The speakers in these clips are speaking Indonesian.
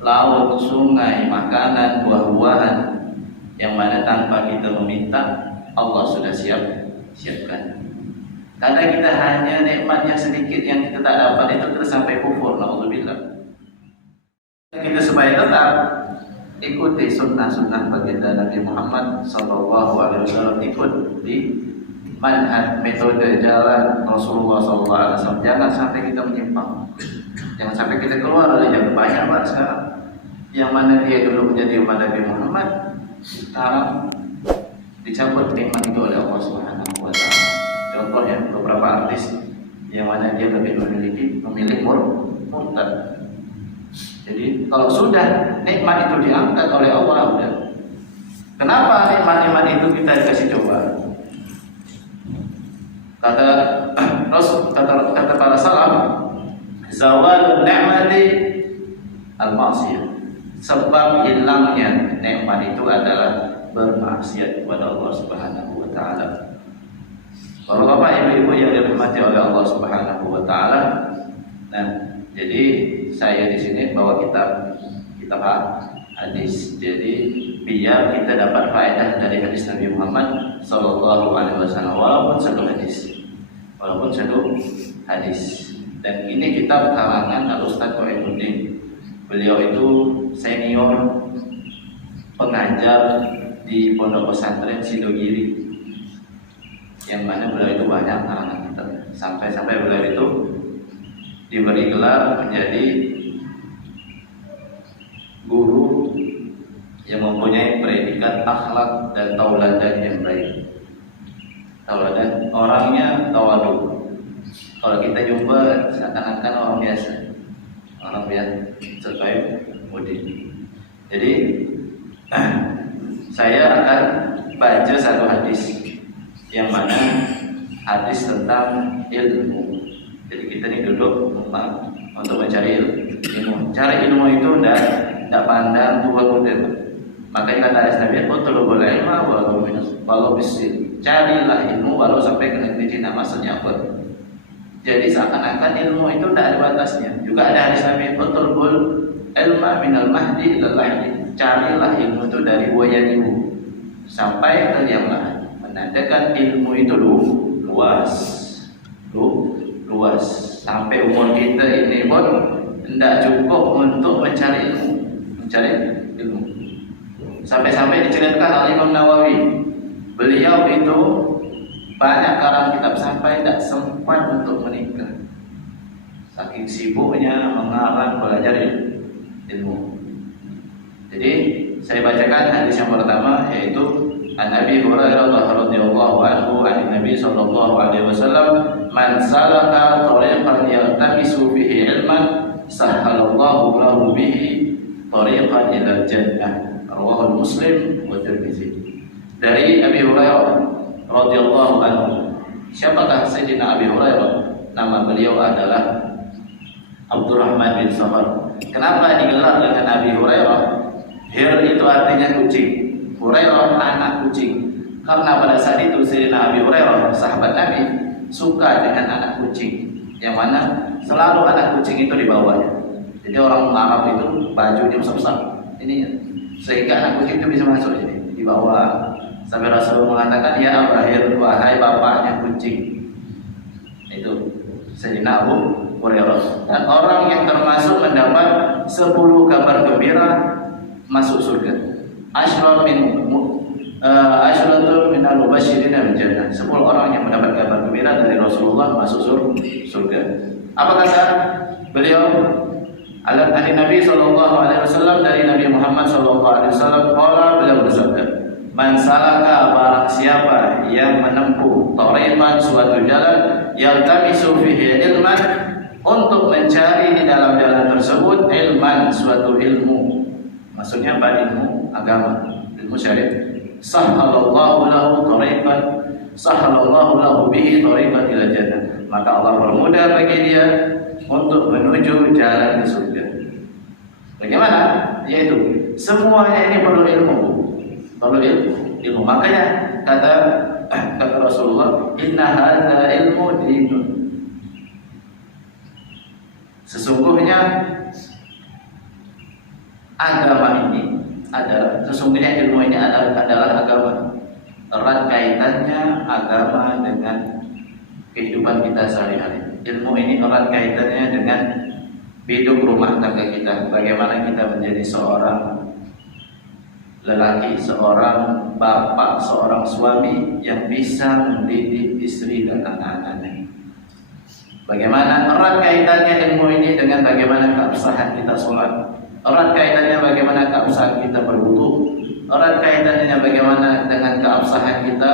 laut, sungai, makanan, buah-buahan yang mana tanpa kita meminta Allah sudah siapkan. Karena kita hanya nikmat yang sedikit yang kita tak dapat itu terus sampai kufur, naudzubillah. Kita supaya tetap ikuti sunnah-sunnah baginda Nabi Muhammad SAW, ikut di manhaj metode jalan Rasulullah SAW. Jangan sampai kita menyimpang, jangan sampai kita keluar dari jalan. Banyak banget sekarang yang mana dia dulu menjadi umat Nabi Muhammad, sekarang dicabut nikmat itu oleh Allah Subhanahu wa Ta'ala. Contohnya beberapa artis yang mana dia lebih memilih murtad. Jadi kalau sudah nikmat itu diangkat oleh Allah, udah. Kenapa nikmat-nikmat itu kita dikasih coba? Kata para salaf, zawalun ni'mati al-ma'siyah. Sebab hilangnya nikmat itu adalah bermaksiat kepada Allah Subhanahu wa Ta'ala. Para bapak ibu-ibu yang dirahmati oleh Allah Subhanahu wa Ta'ala. Nah, jadi saya di sini bawa kitab hadis. Jadi biar kita dapat faedah dari hadis Nabi Muhammad sallallahu alaihi wasallam walaupun satu hadis. Dan ini kitab karangan Al-Ustaz Qainuddin. Beliau itu senior pengajar di Pondok Pesantren Sidogiri, yang mana beliau itu banyak karangan kitab. Sampai beliau itu diberi gelar menjadi guru yang mempunyai predikat akhlak dan tauladan yang baik. Tauladan, orangnya tawadu. Kalau kita jumpa seakan-akan orang biasa, sesuai mudi. Jadi saya akan baca satu hadis yang mana hadis tentang ilmu. Jadi kita ini duduk untuk mencari ilmu. Cari ilmu itu tidak pandang tua muda. Makanya kata Nabi, "Utlubul ilma walau bisin." Carilah ilmu walau sampai ke negeri Cina. Maksudnya apa? Jadi seakan-akan ilmu itu tidak ada batasnya. Juga ada hadis Nabi, "Utlubul ilma minal mahdi ilal lahdi." Carilah ilmu itu dari buaya ibu sampai ke liang lahat. Menandakan ilmu itu luas. Sampai umur kita ini pun tidak cukup untuk mencari ilmu. Sampai-sampai diceritakan oleh Imam Nawawi, beliau itu banyak karang kitab sampai tidak sempat untuk menikah, saking sibuknya mengarang belajar ilmu. Jadi saya bacakan hadis yang pertama, yaitu An Abi Hurairah radhiyallahu anhu an Nabi sallallahu alaihi wasallam, "Man salaka tariqan yaltamisu fihi ilman, sahhalallahu lahu bihi tariqan ila jannah." Rawahu Muslim wa Tirmidzi. Dari Abi Hurairah radhiyallahu anhu. Siapakah Sayyidina Abi Hurairah? Nama beliau adalah Abdurrahman bin Sakhar. Kenapa digelar dengan Abi Hurairah? Hir itu artinya kucing, Hurairah anak kucing. Karena pada saat itu Sayyidina Abi Hurairah, sahabat Nabi, suka dengan anak kucing, yang mana selalu anak kucing itu dibawanya. Jadi orang Arab itu bajunya besar-besar ini, sehingga anak kucing itu bisa masuk ini di bawah. Sampai Rasulullah mengatakan, "Ya Abrahir, wahai bapaknya kucing." Itu Sayyidina Abu Hurairah. Dan orang yang termasuk mendapat 10 kabar gembira masuk surga. Ashratul min al-mubasysyirin bil jannah. 10 orang yang mendapat kabar gembira dari Rasulullah masuk surga. Apa kata beliau? Dari Nabi sallallahu alaihi wasallam, dari Nabi Muhammad sallallahu alaihi wasallam, beliau bersabda, "Man salaka, barang siapa yang menempuh thariqan, suatu jalan, yaltamisu fihi ilman, untuk mencari di dalam jalan tersebut ilman, suatu ilmu." Maksudnya apa? Ilmu agama, ilmu syariat. "Sahhalallahu lahu thariqan, sahhalallahu lahu bihi thariqan ila jannah." Maka Allah permudah bagi dia untuk menuju jalan ke surga. Bagaimana? Yaitu semuanya ini perlu ilmu. Makanya kata Rasulullah, "Inna hadza ilmu dinun." Sesungguhnya agama ini adalah, sesungguhnya ilmu ini adalah agama. Erat kaitannya agama dengan kehidupan kita sehari-hari. Ilmu ini erat kaitannya dengan hidup rumah tangga kita. Bagaimana kita menjadi seorang lelaki, seorang bapak, seorang suami yang bisa mendidik istri dan anak-anaknya. Bagaimana erat kaitannya ilmu ini dengan bagaimana keabsahan kita sholat, erat kaitannya bagaimana keabsahan kita berwudu, erat kaitannya bagaimana dengan keabsahan kita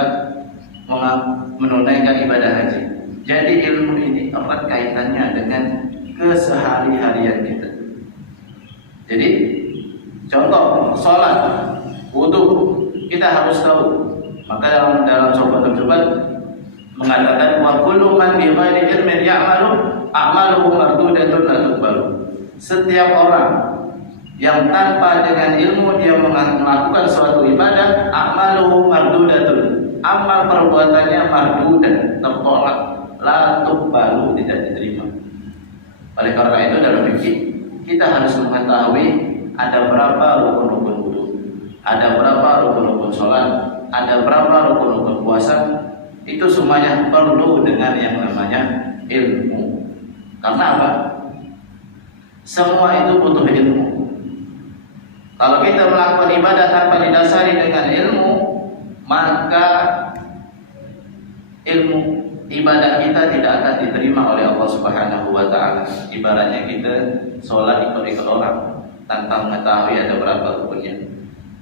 menunaikan ibadah haji. Jadi ilmu ini erat kaitannya dengan kesehari-harian kita. Jadi contoh sholat, wudu, kita harus tahu. Maka dalam sobat tersebut mengatakan wa kullu man bi ghairi ilmin ya'malu a'maluhu mardudatun la tuqbalu. Setiap orang yang tanpa dengan ilmu dia melakukan suatu ibadah, a'maluhu mardudatun, amal perbuatannya mardudat, tertolak, la tuqbalu, tidak diterima. Oleh karena itu dalam fikih kita harus mengetahui ada berapa rukun-rukun wudu, ada berapa rukun-rukun sholat, ada berapa rukun-rukun puasa. Itu semuanya perlu dengan yang namanya ilmu. Karena apa? Semua itu butuh ilmu. Kalau kita melakukan ibadah tanpa didasari dengan ilmu, maka ilmu ibadah kita tidak akan diterima oleh Allah Subhanahu wa taala. Ibaratnya kita sholat ikut-ikut orang tanpa mengetahui ada berapa rukunnya.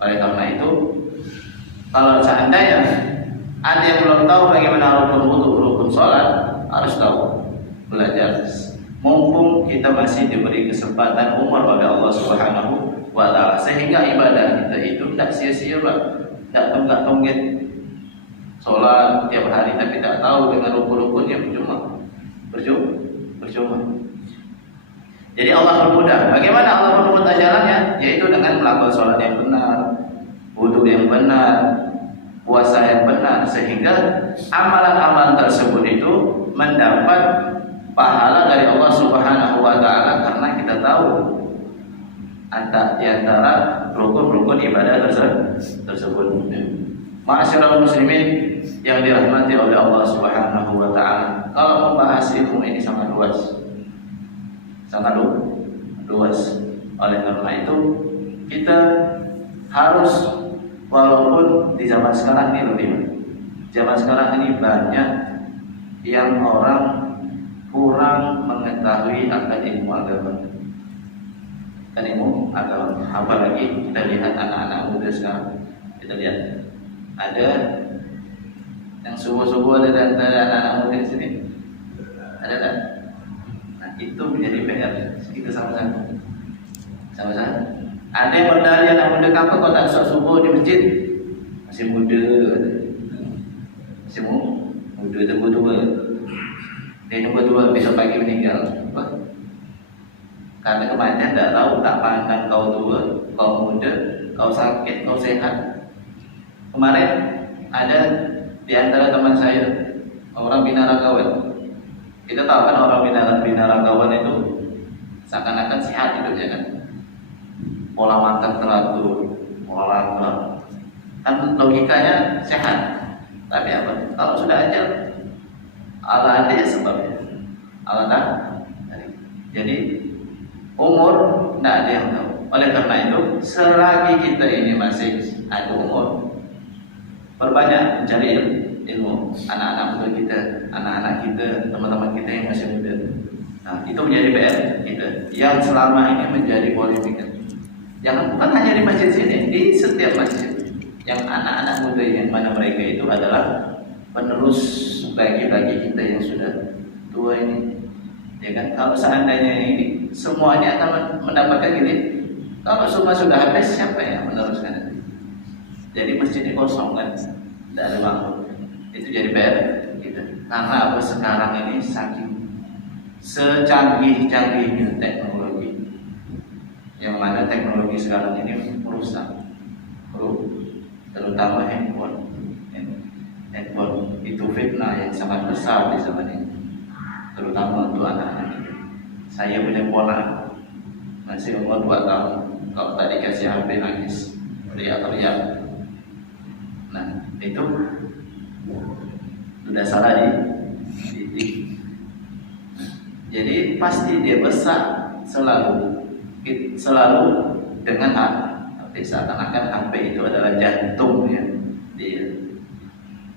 Oleh karena itu, kalau seandainya ada yang belum tahu bagaimana rukun wudu, rukun sholat, harus tahu, belajar. Mumpung kita masih diberi kesempatan umur oleh Allah Subhanahu wa taala, sehingga ibadah kita itu tidak sia-sia, tidak tunggak-tunggit. Sholat tiap hari tapi tidak tahu dengan rukun-rukunnya, percuma. Jadi Allah bermudah. Bagaimana Allah bermudah jalannya? Yaitu dengan melakukan sholat yang benar, wudu yang benar, puasa yang benar, sehingga amalan-amalan tersebut itu mendapat pahala dari Allah Subhanahu wa taala karena kita tahu di antara rukun-rukun ibadah tersebut. Ma'asyiral muslimin yang dirahmati oleh Allah Subhanahu wa taala. Kalau membahas ilmu ini sangat luas. Oleh karena itu kita harus, walaupun di zaman sekarang ini lebih, zaman sekarang ini banyak yang orang kurang mengetahui akan ilmu agama. Apalagi kita lihat anak-anak muda sekarang, kita lihat ada yang subuh-subuh ada anak-anak muda di sini, ada tak? Nah, itu menjadi PR kita sama-sama. Ada yang berdari anak muda kampung, kau tak sholat subuh di masjid, masih muda, tua. Dia nunggu tua, besok pagi meninggal. Karena kematian tidak tahu, tak pandang kau tua, kau muda, kau sakit, kau sehat. Kemarin ada di antara teman saya orang binaragawan. Kita tahu kan orang binaragawan itu seakan-akan sehat hidupnya kan. Pola makan teratur, olahraga, kan logikanya sehat. Tapi apa? Kalau sudah ajal, Allah ada ya sebabnya. Allah tak. Jadi umur tidak ada yang tahu. Oleh karena itu, selagi kita ini masih ada umur, perbanyak mencari ilmu. Anak-anak muda kita, anak-anak kita, teman-teman kita yang masih muda. Nah, itu menjadi PR kita yang selama ini menjadi polemik. Jangan bukan hanya di masjid sini, di setiap masjid. Yang anak-anak muda yang mana mereka itu adalah penerus bagi-bagi kita yang sudah tua ini. Ya kan? Kalau seandainya ini semuanya akan mendapatkan gini, kalau semua sudah habis, siapa yang meneruskan? Jadi masjid ini kosong kan, tidak ada bangun. Itu jadi PR kita. Karena apa? Sekarang ini saking secanggih-canggihnya teknologi, yang mana teknologi sekarang ini merusak, terutama handphone itu fitnah yang sangat besar di zaman ini, terutama untuk anak-anak. Saya punya pola masih umur 2 tahun. Kalau tadi HP nangis, teriak-teriak. Nah, itu sudah salah dididik. Jadi pasti dia besar selalu dengan HP, seakan-akan HP itu adalah jantungnya dia.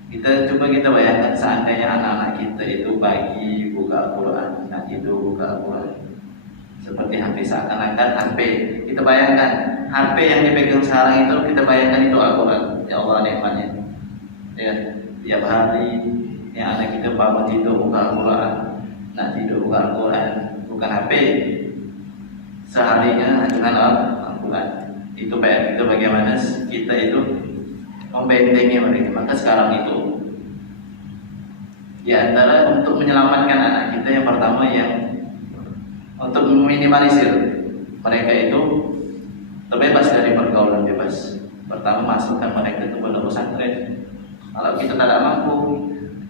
Kita bayangkan seandainya anak-anak kita itu pagi buka Al-Quran, nah tidur buka Al-Quran, seperti HP, seakan-akan HP. Kita bayangkan HP yang dipegang sekarang itu, kita bayangkan itu Al-Quran. Ya Allah, nikmatnya. Ya, tiap hari yang anak kita bangun tidur buka Al-Quran, nah tidur buka Al-Quran, bukan HP. Seharinya dengan Al-Quran. Itu PR kita bagaimana kita itu membentengi mereka. Maka sekarang itu di antara untuk menyelamatkan anak kita, yang pertama yang untuk meminimalisir mereka itu terbebas dari pergaulan bebas. Pertama, masukkan mereka ke pondok pesantren. Kalau kita tidak mampu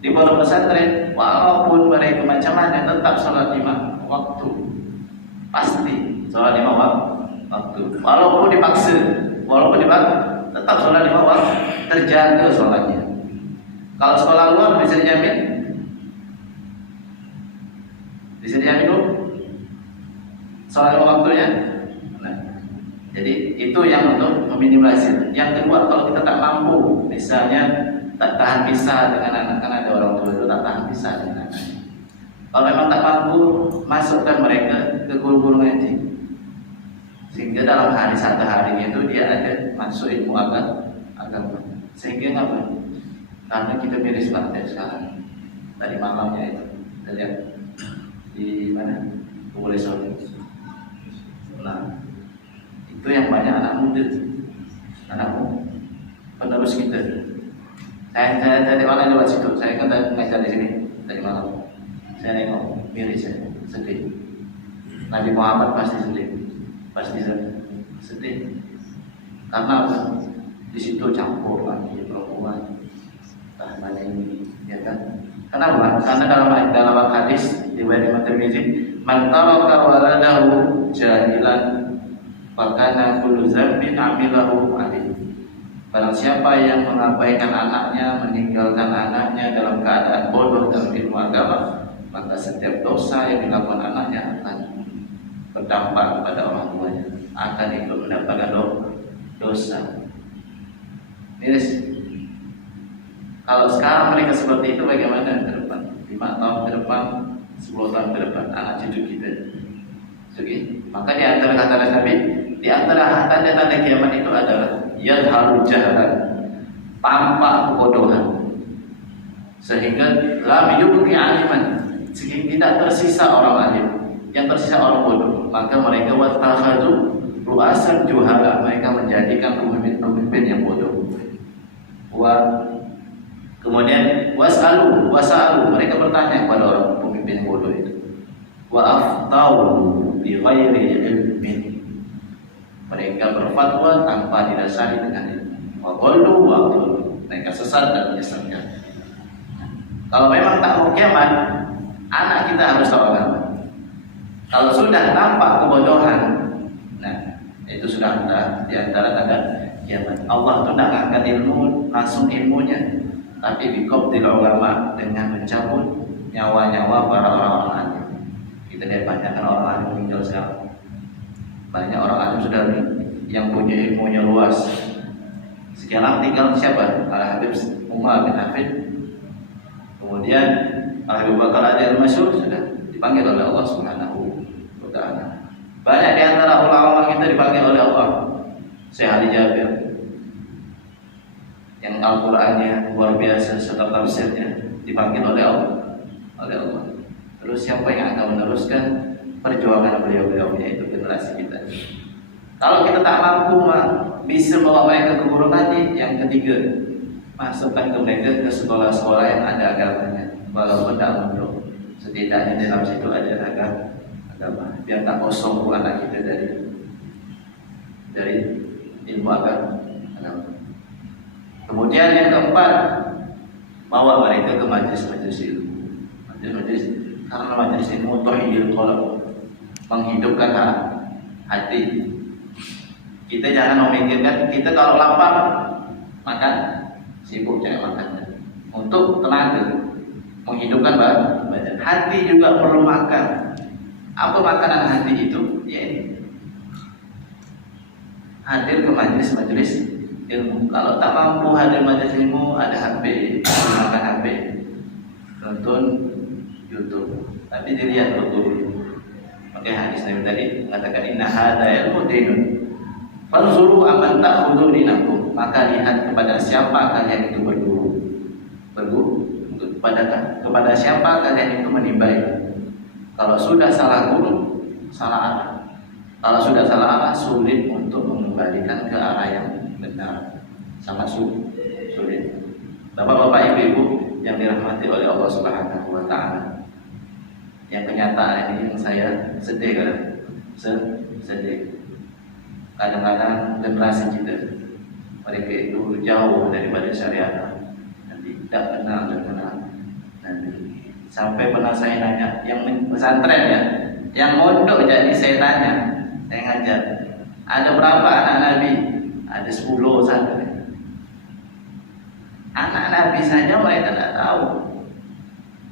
di pondok pesantren, walaupun mereka macam mana, tetap sholat 5 waktu. Pasti sholat 5 waktu. Walaupun dipaksa, tetap sholat 5 waktu, terjaga sholatnya. Kalau sekolah luar bisa dijamin? Bisa dijamin dulu sholat 5 waktunya. Nah, jadi itu yang untuk meminimalisir. Yang kedua, kalau kita tak mampu, misalnya tak tahan pisah dengan anak, karena ada orang tua itu tak tahan pisah dengan anak. Kalau memang tak mampu, masukkan mereka ke guru-guru ngaji, sehingga dalam satu hari itu dia ada masuk ilmu agama. Sehingga apa? Karena kita miris banget sekarang. Tadi malamnya itu kita lihat di mana? Boleh sore. Nah, itu yang banyak anak muda, penerus kita. Saya dari mana lewat situ? Saya kan ngajar di sini dari malam. Saya nengok, miris saya, sedih. Nabi Muhammad pasti sedih. Karena apa? Di situ campur lagi perempuan. Mana ini, ya kan? Kenapa? Karena dalam hadis riwayat Imam Tirmidzi, man taraka waladahu jahilan fakana kullu dzambin amilahu alaihi. Barang siapa yang mengabaikan anaknya, meninggalkan anaknya dalam keadaan bodoh dalam ilmu agama, maka setiap dosa yang dilakukan anaknya akan berdampak kepada orang tuanya, akan ikut mendapatkan dosa. Miris. Kalau sekarang mereka seperti itu, bagaimana ke depan? 5 tahun ke depan, 10 tahun ke depan, anak cucu kita. Jadi, maka di antara kata Nabi, di antara tanda-tanda kiamat itu adalah yadharu jahlan, tampak kebodohan, sehingga lam yubqi aliman, sehingga tidak tersisa orang alim, yang tersisa orang bodoh. Maka mereka wattakhadhu ru'asan juhala, mereka menjadikan pemimpin yang bodoh. Kemudian wasalu, mereka bertanya kepada orang pemimpin yang bodoh itu. Wa aftau bi ghairi ilmin, mereka berfatwa tanpa didasari dengan ilmu. Wa qallu wa adallu, mereka sesat dan menyesatkan. Kalau memang tak mau kiamat, anak kita harus tahu agama. Kalau sudah nampak kebodohan, nah itu sudah di antara tanda kiamat. Allah itu tidak angkat ilmu langsung ilmunya, tapi biqabdil ulama, dengan mencabut nyawa-nyawa para orang-orang alim. Kita lihat banyak orang alim meninggal sekarang. Banyak orang alim sudah yang punya ilmunya luas. Sekarang tinggal siapa? Al-Habib Umar bin Hafid. Kemudian Abu Bakar Al-Masyhur sudah dipanggil oleh Allah Subhanahu wa taala. Banyak di antara ulama kita dipanggil oleh Allah. Syekh Ali Jabir yang Al-Qur'annya luar biasa serta tafsirnya dipanggil oleh Allah. Terus siapa yang akan meneruskan perjuangan beliau-beliaunya, itu generasi kita. Kalau kita tak mampu bisa bawa mereka ke guru ngaji, yang ketiga, masukkan ke mereka ke sekolah-sekolah yang ada agamanya, walaupun tak mundur. Setidaknya dalam situ ada agama, biar tak kosong anak kita dari ilmu agama. Kemudian yang keempat, bawa mereka ke majelis-majelis ilmu. Majelis, karena majelis ilmu tuhidul qalb, menghidupkan hati. Kita jangan memikirkan kita kalau lapar makan, sibuk cari makan untuk tenaga, menghidupkan badan. Hati juga perlu makan. Apa makanan hati itu? Ya ini. Hadir ke majelis ilmu. Kalau tak mampu hadir majelis ilmu, ada HP, makan HP, nonton YouTube. Tapi dilihat betul. Pakai hadis Nabi tadi mengatakan inna hada ilmu dinun. Fanzuru aman ta'khudhu dinakum. Maka lihat kepada siapa kalian itu berguru. Kepada siapa kalian itu menimba ilmu. Kalau sudah salah guru, salah arah. Kalau sudah salah arah, sulit untuk mengembalikan ke arah yang benar. Sangat sulit. Bapak-bapak, ibu-ibu yang dirahmati oleh Allah Subhanahu wa taala. Yang kenyataan ini yang saya sedih kan? Sedih. Kadang-kadang generasi kita mereka itu jauh daripada syariat, nanti tidak kenal nanti sampai pernah saya nanya yang pesantren ya, yang mondok jadi saya tanya, saya ngajar ada berapa anak Nabi? Ada 10 saja. Anak Nabi saja mereka tidak tahu,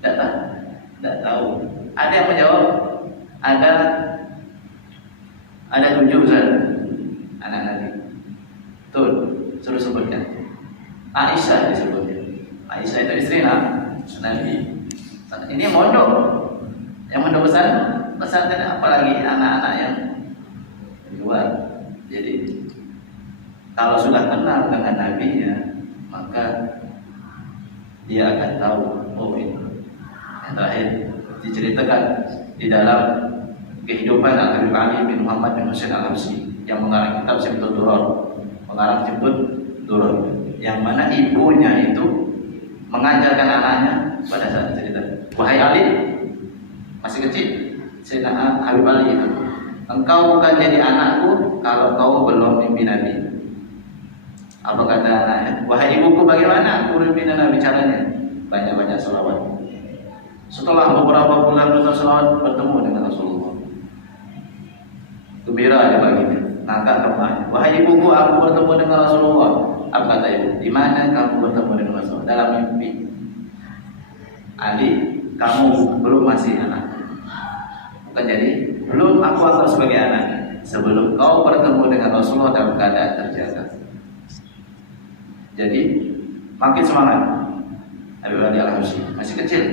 tidak tahu. Ada yang menjawab ada 7 saja anak Nabi. Betul, suruh sebutkan. Aisyah disebutkan. Aisyah itu istri Nabi. Ini mondok, yang mondok pesantren, apalagi anak-anak yang di luar. Jadi kalau sudah kenal dengan Nabi-nya, maka dia akan tahu. Oh ini yang terakhir diceritakan di dalam kehidupan Habib Ali bin Muhammad bin Husain Al-Habsyi yang mengarang kitab Sibtul Duror, yang mana ibunya itu mengajarkan anaknya pada saat cerita, wahai Ali, masih kecil, Sayyidina Habib Ali itu, engkau bukan jadi anakku kalau kau belum mimpi Nabi. Apa kata anaknya? Wahai ibuku, bagaimana aku mimpi Nabi caranya? Banyak-banyak selawat. Setelah beberapa bulan selawat, bertemu dengan Rasulullah. Gembira dia baginya. Ngangkat kemana? Wahai ibuku, aku bertemu dengan Rasulullah. Apa kata ibu? Di mana kamu bertemu dengan Rasulullah? Dalam mimpi. Ali, kamu belum masih anak. Bukan jadi, belum aku anggap sebagai anak. Sebelum kau bertemu dengan Rasulullah dalam keadaan terjaga. Jadi makin semangat. Habib Ali Al-Habsyi masih kecil,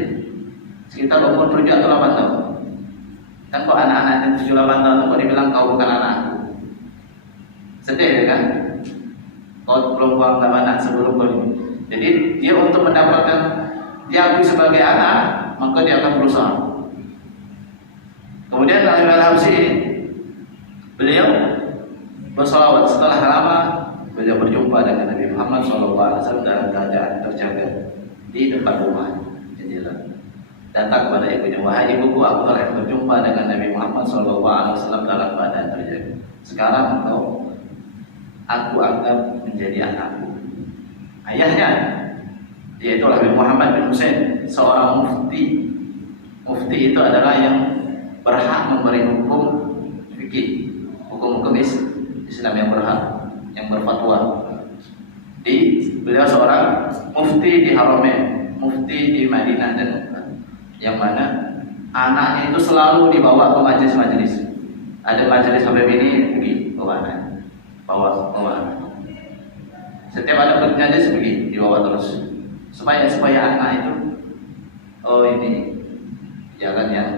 sekitar 27 atau 8 tahun. Dan kok anak-anak yang 7-8 tahun kok dibilang kau bukan anakku? Sedih ya kan? Kau belum anggap anak sebelum kau ini. Jadi dia untuk mendapatkan diakui sebagai anak, maka dia akan berusaha. Kemudian Habib Al-Habsyi beliau bersolawat. Setelah lama beliau berjumpa dengan Nabi Muhammad SAW dalam keadaan terjaga di depan rumah jendela. Datang kepada ibunya, wahai ibuku, aku telah berjumpa dengan Nabi Muhammad SAW dalam keadaan terjaga. Sekarang aku anggap menjadi anakku. Ayahnya, yaitu Habib Muhammad bin Husain, seorang mufti. Mufti itu adalah yang berhak memberi hukum fikih, hukum-hukum Islam yang berhak, yang berfatwa. Beliau seorang mufti di Haramain, mufti di Madinah, dan yang mana anaknya itu selalu dibawa ke majelis-majelis. Ada majelis Habib ini pergi bawa anak, bawa anak. Setiap ada majelis pergi dibawa terus, supaya anak itu, oh ini jalan yang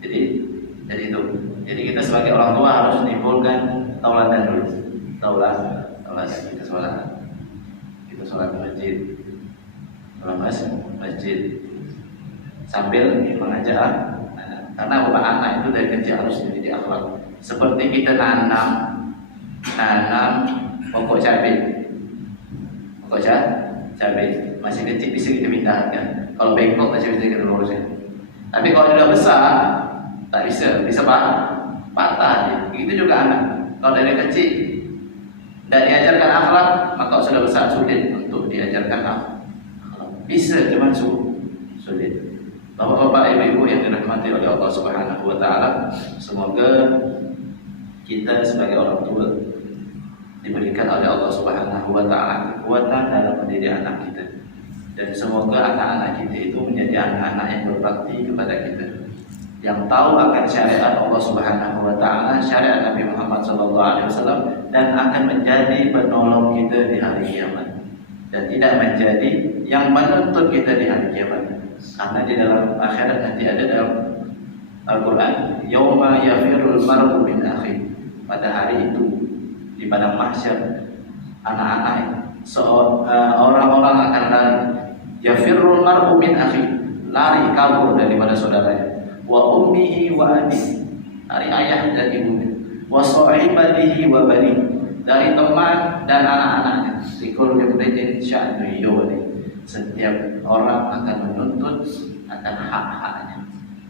jadi itu. Jadi kita sebagai orang tua harus menimbulkan tauladan dulu. Tauladan kita sholat masjid, sambil mengajak anak. Karena bapak anak itu dari kecil harus dididik akhlak. Seperti kita nanam pokok cabai, masih kecil bisa kita pindahkan. Kalau bengkok masih bisa kita luruskan. Tapi kalau sudah besar tak bisa patah. Itu juga anak. Kalau dari kecil dan diajarkan akhlak, maka sudah besar sulit untuk diajarkan akhlak. Bisa, cuma sulit. Bapak-bapak, ibu-ibu yang dirahmati oleh Allah Subhanahu wa taala, semoga kita sebagai orang tua diberikan oleh Allah Subhanahu wa taala kekuatan dalam mendidik anak kita. Dan semoga anak-anak kita itu menjadi anak-anak yang berbakti kepada kita, yang tahu akan syariat Allah Subhanahu wa taala, syariat Nabi Muhammad SAW, dan akan menjadi penolong kita di hari kiamat, dan tidak menjadi yang menuntut kita di hari kiamat. Karena di dalam akhirat nanti ada dalam Al-Quran, yauma yafirul mar'u min akhi. Pada hari itu di padang mahsyar, anak-anak orang-orang akan lari. Yafirul mar'u min akhi, lari kabur daripada saudaranya. Wa ummihi wa abihi, dari ayah dan ibunya. Wa sahibatihi wa bani, dari teman dan anak-anaknya. Likulli imri'in sya'nu yughni, setiap orang akan menuntut akan hak-haknya.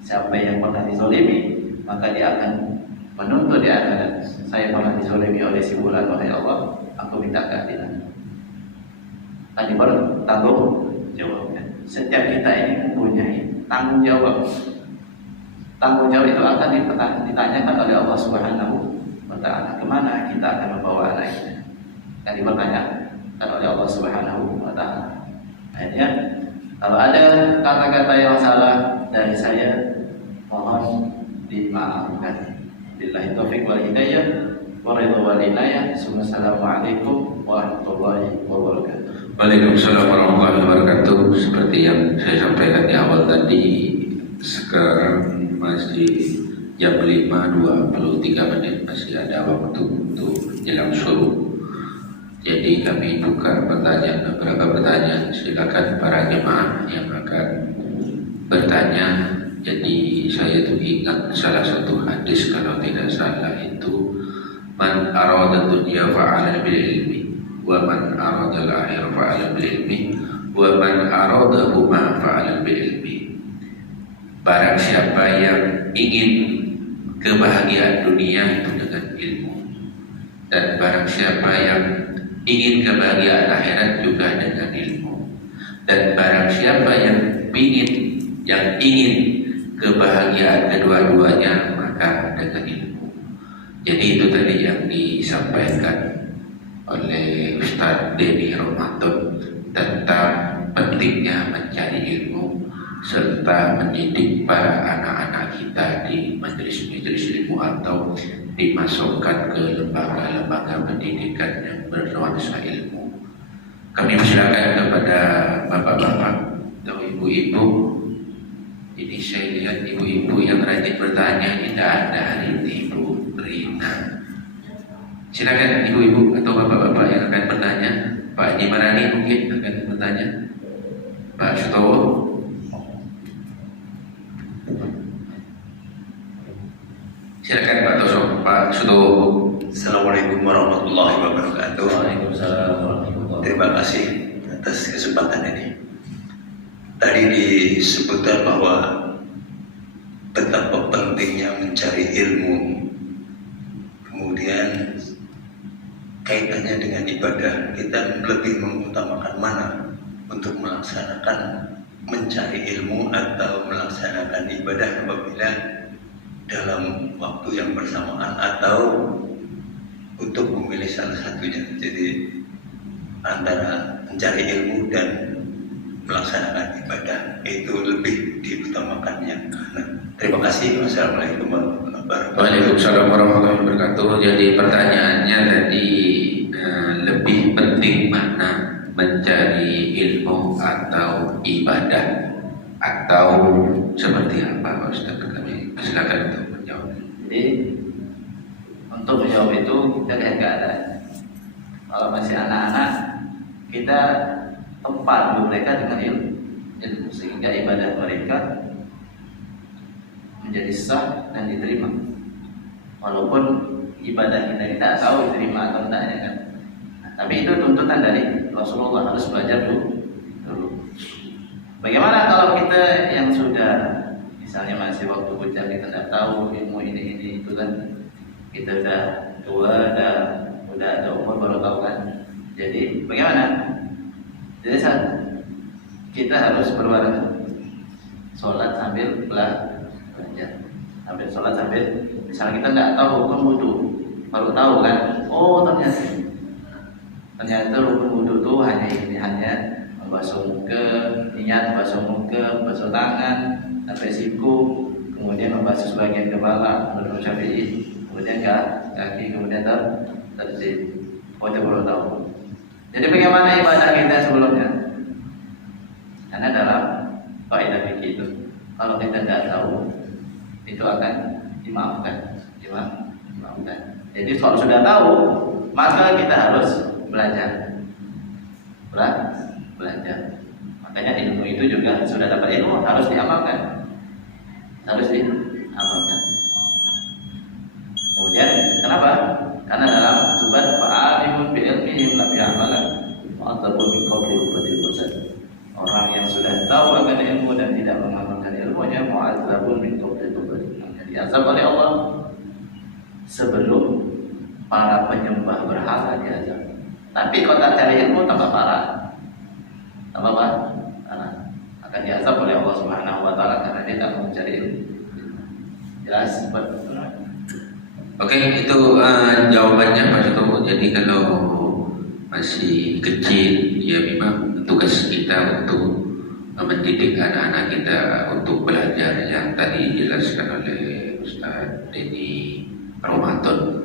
Siapa yang pernah dizalimi, maka dia akan menuntut di akhirat. Saya pernah dizalimi oleh si fulan, wahai Allah, aku minta keadilan. Tadi bertanggung jawabnya. Setiap kita ini mempunyai tanggung jawab. Tanggung jawab itu akan ditanyakan oleh Allah Subhanahu wa taala. Kemana kita akan membawa anak kita? Akan dipertanyakan oleh Allah Subhanahu wa taala. Akhirnya, kalau ada kata-kata yang salah dari saya, mohon dimaafkan. Billahi taufiq wal hidayah, wa ridha wal inayah. Assalamualaikum warahmatullahi wabarakatuh. Waalaikumsalam warahmatullahi wabarakatuh. Seperti yang saya sampaikan di awal tadi, sekarang masih jam 5:23, masih ada waktu untuk jelang subuh. Jadi kami buka beberapa pertanyaan. Silakan para jemaah yang akan bertanya. Jadi saya tuh ingat salah satu hadis, kalau tidak salah itu, man arada dunya fa'ala bil ilmi, wa man arada al-akhirah fa'ala bil ilmi, wa man arada huma fa'ala bil ilmi. Barang siapa yang ingin kebahagiaan dunia itu dengan ilmu, dan barang siapa yang ingin kebahagiaan akhirat juga dengan ilmu, dan barang siapa yang ingin kebahagiaan kedua-duanya maka dengan ilmu. Jadi itu tadi yang disampaikan oleh Ustaz Denny Ramadan tentang pentingnya mencari ilmu serta mendidik para anak-anak kita di majelis-majelis ilmu atau dimasukkan ke lembaga-lembaga pendidikan yang bernuansa ilmu. Kami persilakan kepada bapak-bapak atau ibu-ibu. Ini saya lihat ibu-ibu yang rajin bertanya, tidak ada hari ini, Ibu Rina. Silakan ibu-ibu atau bapak-bapak yang akan bertanya. Pak Haji Marani mungkin akan bertanya. Pak Sutowo. Silakan Pak Toso, Pak Sutowo. Assalamualaikum warahmatullahi wabarakatuh. Waalaikumsalam warahmatullahi wabarakatuh. Terima kasih atas kesempatan ini. Tadi disebutkan bahwa betapa pentingnya mencari ilmu, kemudian kaitannya dengan ibadah. Kita lebih mengutamakan mana untuk melaksanakan mencari ilmu atau melaksanakan ibadah apabila dalam waktu yang bersamaan atau untuk memilih salah satunya. Jadi antara mencari ilmu dan melaksanakan ibadah itu lebih diutamakan yang kanan. Terima kasih. Wassalamualaikum warahmatullahi wabarakatuh. Waalaikumsalam warahmatullahi wabarakatuh. Jadi pertanyaannya tadi lebih penting mana mencari ilmu atau ibadah, atau seperti apa Pak Ustaz? Kami silakan untuk menjawab. Jadi untuk menjawab itu kita lihat keadaan. Kalau masih anak-anak, kita tempat mereka dengan ilmu sehingga ibadah mereka menjadi sah dan diterima. Walaupun ibadah kita tidak tahu diterima atau tidaknya kan. Tapi itu tuntutan dari Rasulullah, harus belajar dulu. Bagaimana kalau kita yang sudah misalnya masih waktu bujang, kita tidak tahu ilmu ini itu kan, kita sudah tua, udah ada umur baru tahu kan. Jadi bagaimana? Jadi saat kita harus berwarna sholat sambil belajar, sambil sholat sambil, misalnya kita tidak tahu hukum wudu, baru tahu kan, oh ternyata rukun wudhu itu hanya ini, hanya membasuh muka, niat membasuh muka, membasuh tangan sampai siku, kemudian membasuh sebagian kepala menurut Syafi'i, kemudian kaki, kemudian tertib. Oh, itu baru tahu. Jadi bagaimana ibadah kita sebelumnya? Karena dalam kaidah fikih itu, kalau kita tidak tahu, itu akan dimaafkan. Jadi kalau sudah tahu, maka kita harus belajar. Makanya ilmu itu juga sudah dapat ilmu harus diamalkan. Kemudian kenapa? Karena dalam subat fa'alimun bi ilmihim lam ya'malan wa atabu min qabli ubadil fasad. Orang yang sudah tahu akan ilmu dan tidak mengamalkan ilmunya mu'adzabun min qabli ubadil. Jadi azab oleh Allah sebelum para penyembah berhala diazab. Tapi kalau tak cari ilmu tambah parah. Tambah apa? Akan diazab oleh Allah Subhanahu wa taala karena dia tak mencari ilmu. Jelas? Oke, itu jawabannya Pak Sutomo. Jadi kalau masih kecil, ya memang tugas kita untuk mendidik anak-anak kita untuk belajar yang tadi dijelaskan oleh Ustaz Denny Ramadan.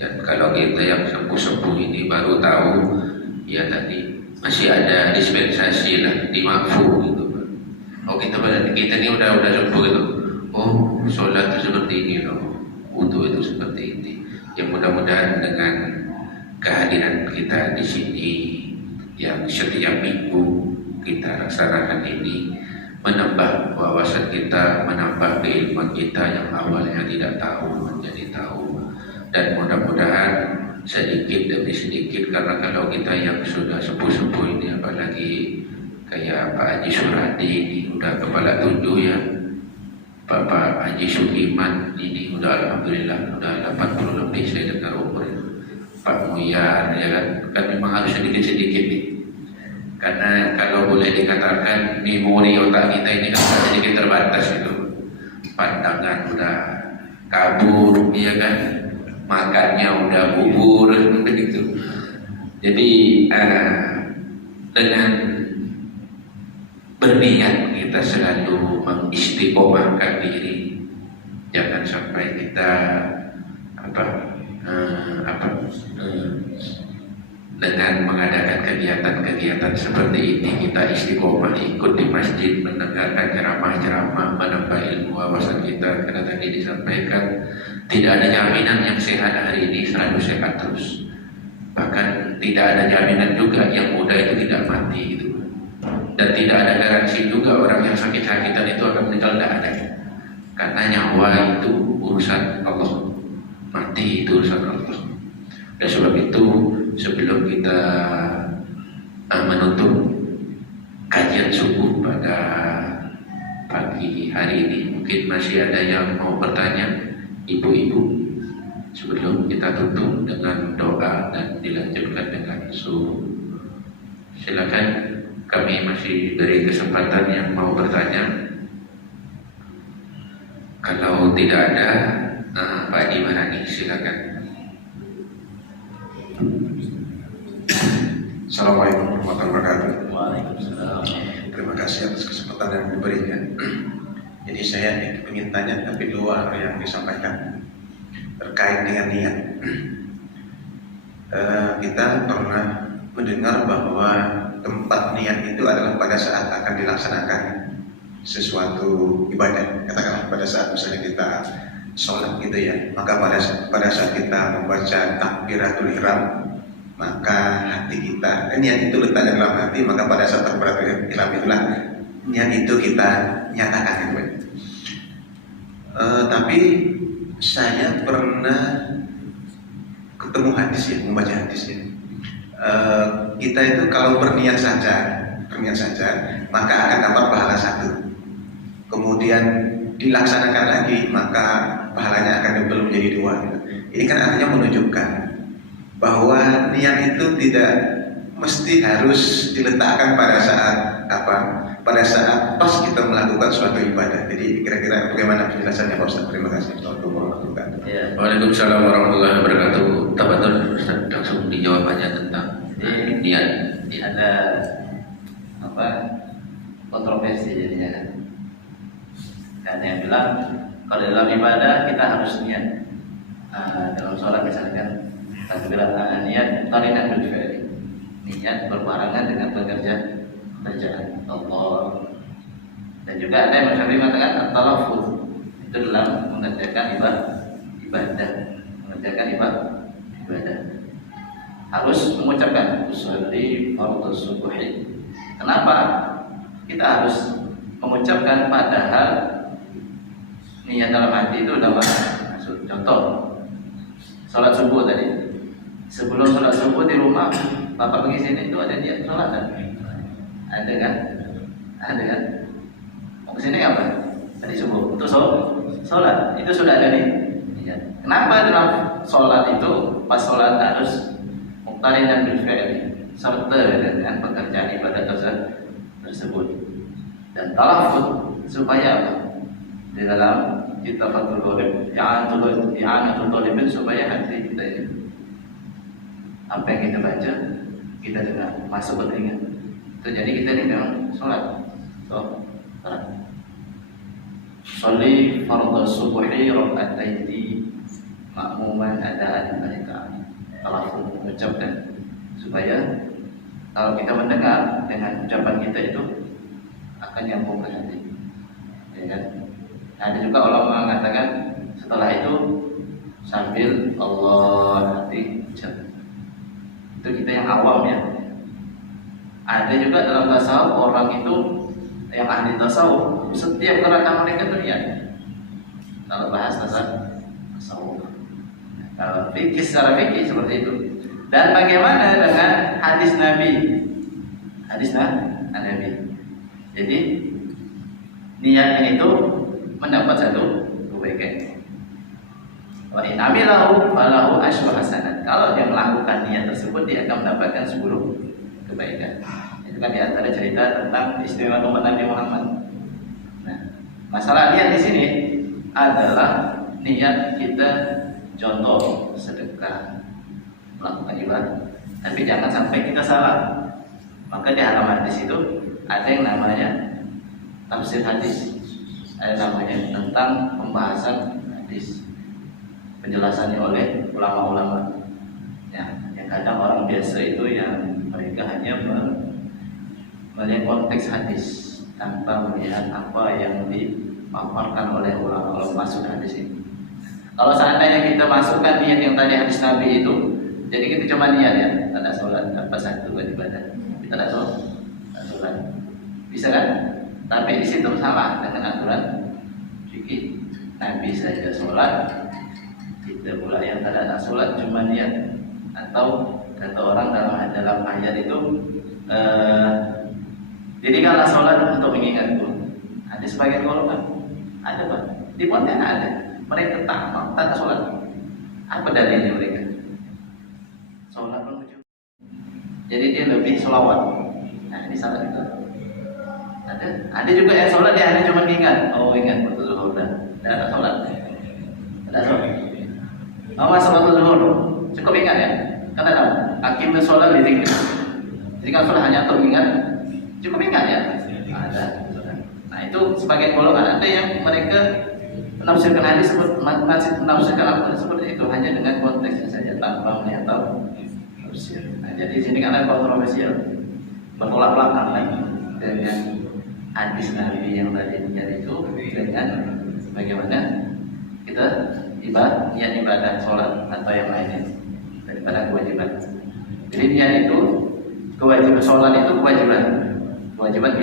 Dan kalau kita yang sepuh-sepuh ini baru tahu, ya tadi masih ada dispensasi lah, dimakfu gitu. Oh kita ini udah sepuh gitu. Oh sholat itu seperti ini loh, wudu itu seperti ini. Yang mudah-mudahan dengan kehadiran kita di sini yang setiap minggu kita laksanakan ini menambah wawasan kita, menambah keilmuan kita yang awalnya tidak tahu menjadi tahu. Dan mudah-mudahan sedikit demi sedikit, karena kalau kita yang sudah sepuh-sepuh ini, apalagi kayak Pak Haji Suradi ini udah kepala 7 ya, Bapak Haji Sugiman ini udah alhamdulillah udah 80 lebih saya dengar umur, Pak Muyar ya kan memang harus sedikit-sedikit nih, karena kalau boleh dikatakan memori otak kita ini kan sedikit terbatas itu, pandangan udah kabur ya kan, makannya udah bubur begitu. Jadi dengan berniat kita selalu mengistiqomahkan diri, jangan sampai kita dengan mengadakan kegiatan-kegiatan seperti ini kita istiqomah ikut di masjid mendengarkan ceramah-ceramah, menambah ilmu wawasan kita, karena tadi disampaikan tidak ada jaminan yang sehat hari ini selalu sehat terus, bahkan tidak ada jaminan juga yang muda itu tidak mati gitu. Dan tidak ada garansi juga orang yang sakit-sakitan itu akan meninggal, tidak ada. Karena nyawa itu urusan Allah, mati itu urusan Allah. Dan sebab itu sebelum kita menutup kajian subuh pada pagi hari ini, mungkin masih ada yang mau bertanya, ibu-ibu, sebelum kita tutup dengan doa dan dilanjutkan dengan subuh. Silakan. Kami masih beri kesempatan yang mau bertanya. Kalau tidak ada, Pak Haji Marani, silakan. Assalamualaikum warahmatullahi wabarakatuh. Waalaikumsalam. Terima kasih atas kesempatan yang diberikan. Jadi saya ingin tanya, tapi dua yang disampaikan terkait dengan niat. Kita pernah mendengar bahwa tempat niat itu adalah pada saat akan dilaksanakan sesuatu ibadah. Katakanlah pada saat misalnya kita sholat gitu ya, maka pada saat kita membaca takbiratul ihram, maka hati kita, niat itu letak dalam hati, maka pada saat takbiratul ihram itulah niat itu kita nyatakan gitu. Tapi saya pernah ketemu hadis ya, membaca hadis ya. Kita itu kalau berniat saja, maka akan dapat pahala 1. Kemudian dilaksanakan lagi, maka pahalanya akan double menjadi 2. Ini kan artinya menunjukkan bahwa niat itu tidak mesti harus diletakkan pada saat pada saat pas kita melakukan suatu ibadah. Jadi kira-kira bagaimana penjelasannya Pak Ustaz? Terima kasih. Assalamualaikum warahmatullahi wabarakatuh. Ya. Waalaikumsalam warahmatullahi wabarakatuh. Tabatul Ustaz, langsung dijawab aja tentang niat. Ada apa kontroversi jadinya kan. Ada yang bilang kalau dalam ibadah kita harus niat. Dalam sholat misalkan satu bilang niat tarikan bil fi'li. Niat berbarengan dengan pekerjaan Allah. Dan juga ada yang mengatakan at-talaffuz itu dalam mengerjakan ibadah, mengerjakan ibadah. Harus mengucapkan usolli fardhu subuhi. Kenapa kita harus mengucapkan padahal niat dalam hati itu udah masuk. Contoh sholat subuh tadi. Sebelum sholat subuh di rumah bapak pergi sini itu ada niat sholat kan? Ada kan? Ada kan? Mau kesini apa? Tadi subuh untuk sholat itu sudah ada nih. Kenapa dalam sholat itu pas sholat harus muqtarinan bil fi'li serta dengan pekerjaan ibadah tersebut dan talaffuz supaya apa? Di dalam kita fatul i'anatul talibin supaya hati kita ini apa yang kita baca kita dengar masuk ke telinga. Itu jadi kita ini memang sholat. Sholli fardhu subuhi raka'ataini ma'muman adaan mereka. Talaffuz mengucapkan supaya kalau kita mendengar dengan ucapan kita itu akan nyambung ke hati. Ya kan? Ada juga ulama mengatakan setelah itu sambil Allah nanti ucap. Itu kita yang awam ya. Ada juga dalam tasawuf orang itu yang ahli tasawuf setiap gerakan mereka itu niat. Kalau bahas tasawuf, kalau fikih secara fikih seperti itu. Dan bagaimana dengan hadis Nabi? Hadis Nabi. Jadi niatnya itu mendapat satu kebaikan. Wa in amilahu falahu asyru hasanat. Kalau dia melakukan niat tersebut dia akan mendapatkan 10 kebaikan. Itu kan di antara cerita tentang istimewa umat Nabi Muhammad. Nah, masalah niat di sini adalah niat kita contoh sedekah melakukan ibadah, tapi jangan sampai kita salah. Maka di halaman hadis itu ada yang namanya tafsir hadis, ada namanya tentang pembahasan hadis, penjelasannya oleh ulama-ulama. Ya, yang kadang orang biasa itu yang mereka hanya melihat konteks hadis tanpa melihat apa yang dipaparkan oleh ulama-ulama masuk hadis ini. Kalau seandainya kita masukkan niat yang tadi hadis Nabi itu, jadi kita cuma niat ya, ada sholat, apa satu ibadah, kita ada sholat, bisa kan? Tapi di situ salah dengan aturan fikih. Nabi saja sholat, kita pula yang tidak ada sholat cuma niat. Atau kata orang dalam ayat itu, jadi kalau sholat untuk mengingatku, ada sebagian golongan, ada pak, di Pontianak ada. Mereka tak sholat. Apa dalilnya mereka? Sholat menuju. Jadi dia lebih sholawat. Nah ini salah juga. Ada juga yang sholat dia hanya cuma ingat. Oh ingat betul sudah. Tidak ada sholat. Tidak sholat. Oh masa betul zuhur. Cukup ingat ya. Kata hakim sholat di zikir. Jadi kalau sholat hanya untuk ingat, cukup ingat ya. Ada. Nah itu sebagai golongan ada yang mereka menafsirkan hadis menafsirkan Al-Quran seperti itu hanya dengan konteksnya saja tanpa melihat tafsir. Nah, jadi di sini kan ada kontroversial bertolak belakang lagi dengan hadis Nabi yang tadi itu dengan bagaimana kita niat ibadah sholat atau yang lainnya daripada kewajiban. Jadi niat itu kewajiban sholat itu kewajiban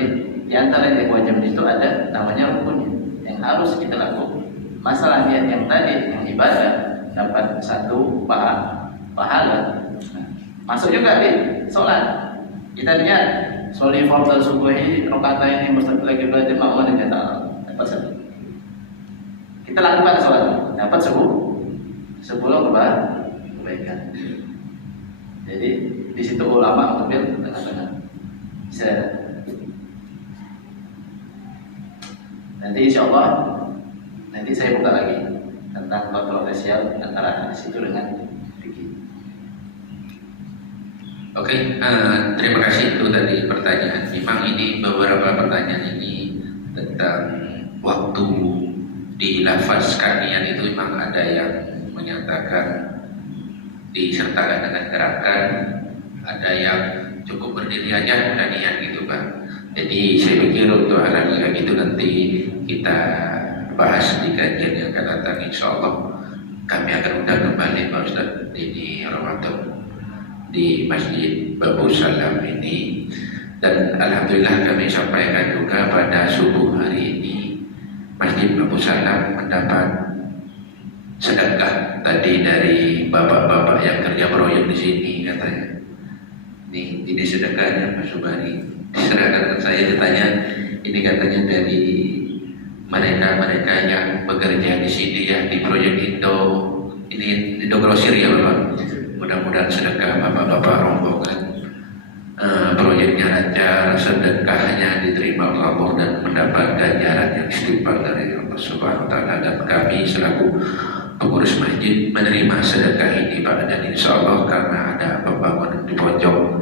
di antara kewajiban itu ada namanya rukunnya yang harus kita lakukan. Masalah niat yang tadi yang ibadah dapat satu pahala. Masuk juga di sholat. Kita niat sholli fardhu subuhi raka'ataini mustaqbil qiblat ma'mun dan dapat satu. Kita lakukan sholat dapat 10 kebaikan. Jadi di situ ulama mengambil tengah-tengah. Nanti insya Allah nanti saya buka lagi tentang tentang kontroversial antara hadis itu dengan fikih. Oke, terima kasih itu tadi pertanyaan. Memang ini beberapa pertanyaan ini tentang waktu dilafazkan niat itu memang ada yang menyatakan disertakan dengan gerakan, ada yang cukup berdiri aja udah niat gitu Pak. Jadi saya pikir untuk hal yang kayak gitu nanti kita bahas di kajian yang akan datang, insya Allah kami akan undang kembali Pak Ustadz Dini Ramadan di Masjid Babu Salam ini. Dan alhamdulillah kami sampaikan juga pada subuh hari ini Masjid Babu Salam mendapat sedekah tadi dari bapak-bapak yang kerja proyek di sini katanya. Ini sedekahnya Pak Subari. Diserahkan ke saya, ditanya ini katanya dari mereka yang bekerja di sini ya di proyek Indo Grosir ya Bapak. Mudah-mudahan sedekah bapak-bapak rombongan proyeknya lancar, sedekahnya diterima oleh Allah dan mendapat ganjaran yang istighfar dari Allah Subhanahu wa taala. Dan kami selaku pengurus masjid menerima sedekah ini Pak, dan insya Allah karena ada pembangunan di pojok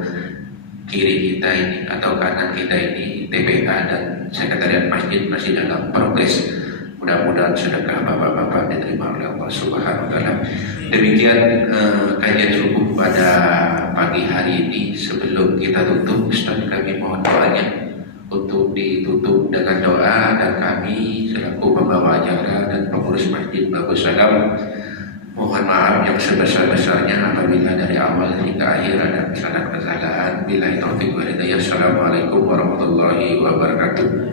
kiri kita ini atau kanan kita ini TPA dan sekretariat masjid masih dalam progres. Mudah-mudahan sedekah bapak-bapak diterima oleh Allah Subhanahu wa taala. Demikian kajian subuh pada pagi hari ini. Sebelum kita tutup, Ustaz kami mohon doanya untuk ditutup dengan doa, dan kami selaku pembawa acara dan pengurus Masjid Babu Salam mohon maaf yang sebesar-besarnya apabila dari awal hingga akhir ada kesalahan-kesalahan. Billahi taufiq wal hidayah. Assalamualaikum warahmatullahi wabarakatuh.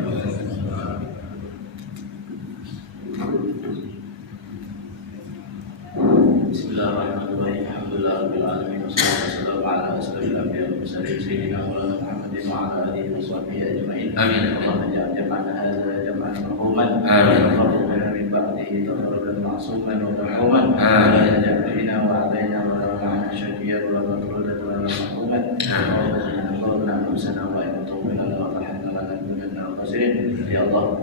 Bismillahirrahmanirrahim. Alhamdulillahirabbil alamin wassalamu ala asyrofil anbiya'i wal mursalin sayyidina Maulana Muhammadin wa ala alihi wa sahbihi ajma'in. Amin. Allahumma ja'al jam'ana hadza jam'an marhuman. Amin. Wa farraqna min ba'dihi tafarruqan ma'suman wa marhuman. Amin. Wa ja'alna wa 'alaina wa la ma'ana syaqiyyan wa la matrudan wa la mahruman. Rabbana qulna anfusana wa in tu'minu wa rahmatan lanakunanna minal khasirin. Ya Allah,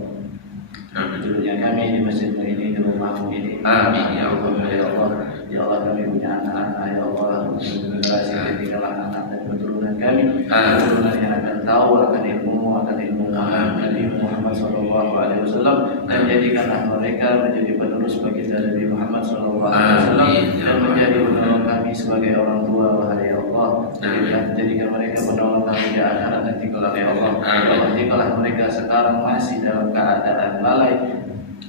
dulunya kami di masjid ini, di rumahmu ini. Amin ya Allah. Ya Allah, ya Allah, kami punya anak-anak, ya Allah, generasi ketinggalan anak dan keturunan kami, keturunan yang akan tahu akan ilmu Nabi Muhammad SAW, dan jadikanlah mereka menjadi penerus bagi Nabi Muhammad SAW, dan menjadi penolong kami sebagai orang tua, wahai Allah. Jadikan mereka penolong kami di akhirat nanti kelak, ya Allah. Kalau mereka sekarang masih dalam keadaan lalai,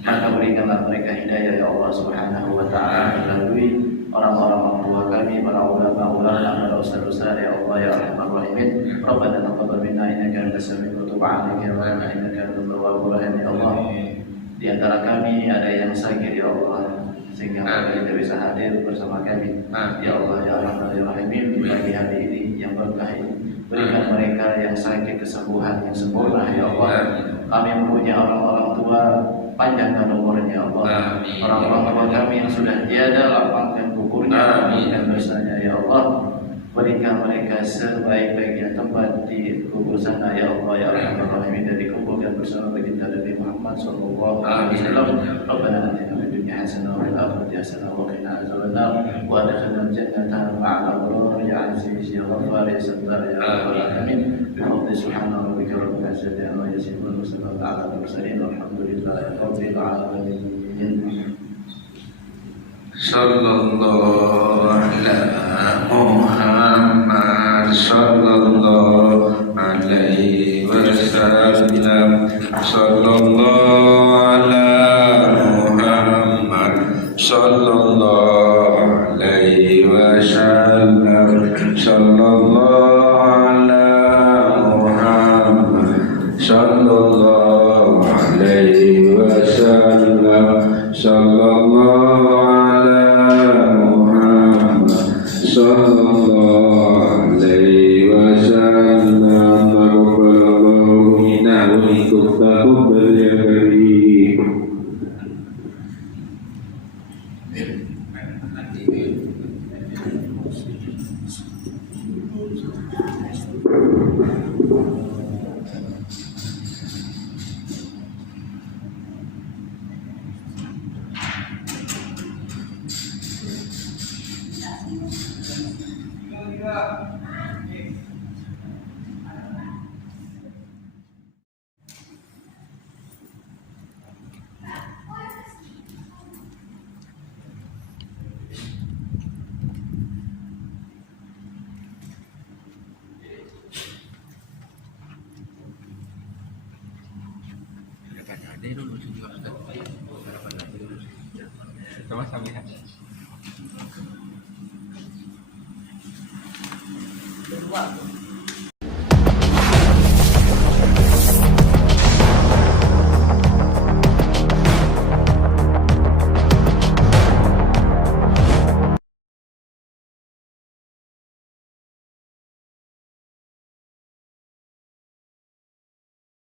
maka berikanlah mereka hidayah, ya Allah Subhanahu wa ta'ala, melalui orang-orang tua kami, para ulama, para ustaz-ustaz, ya Allah ya Arhamar Rahimin. Rabbana taqabbal minna innaka antas samiul alim wa tub 'alaina innaka antat tawwabur rahim. Ya Allah, di antara kami ada yang sakit, ya Allah, sehingga mereka tidak bisa hadir bersama kami. Ya Allah ya Arhamar Rahimin, bagi hari ini yang berkah ini, berikan mereka yang sakit kesembuhan yang sempurna, ya Allah. Kami mempunyai orang-orang tua, panjangkan umurnya, ya Allah. Orang-orang tua kami yang sudah tiada, lapangkan kuburnya, lapangkan dosanya, ya Allah. Berikan mereka sebaik-baiknya tempat di kubur sana, ya Allah ya Rahman Rahim, dan dikumpulkan bersama baginda Nabi Muhammad sallallahu alaihi wasallam. Rabbana atina fid dunya hasanah wa fil akhirati hasanah wa qina adzabannar wa adkhilna jannata ma'al abrar ya aziz ya ghaffar ya sattar ya rabbal alamin. Bihamdi subhana rabbika rabbil izzati amma yasifun wa salamun ala al mursalin walhamdulillahi rabbil alamin. Sallallahu ala Muhammad sallallahu alaihi wasallam. Sallallahu ala Muhammad sallallahu alaihi wasallam. Sallallahu ala Muhammad sallallahu alaihi wasallam. Sallallahu sallallahu alaihi wasallam. Rabballahu minna wa minkum taqabbal ya karim. Sama-sama ya. Kedua,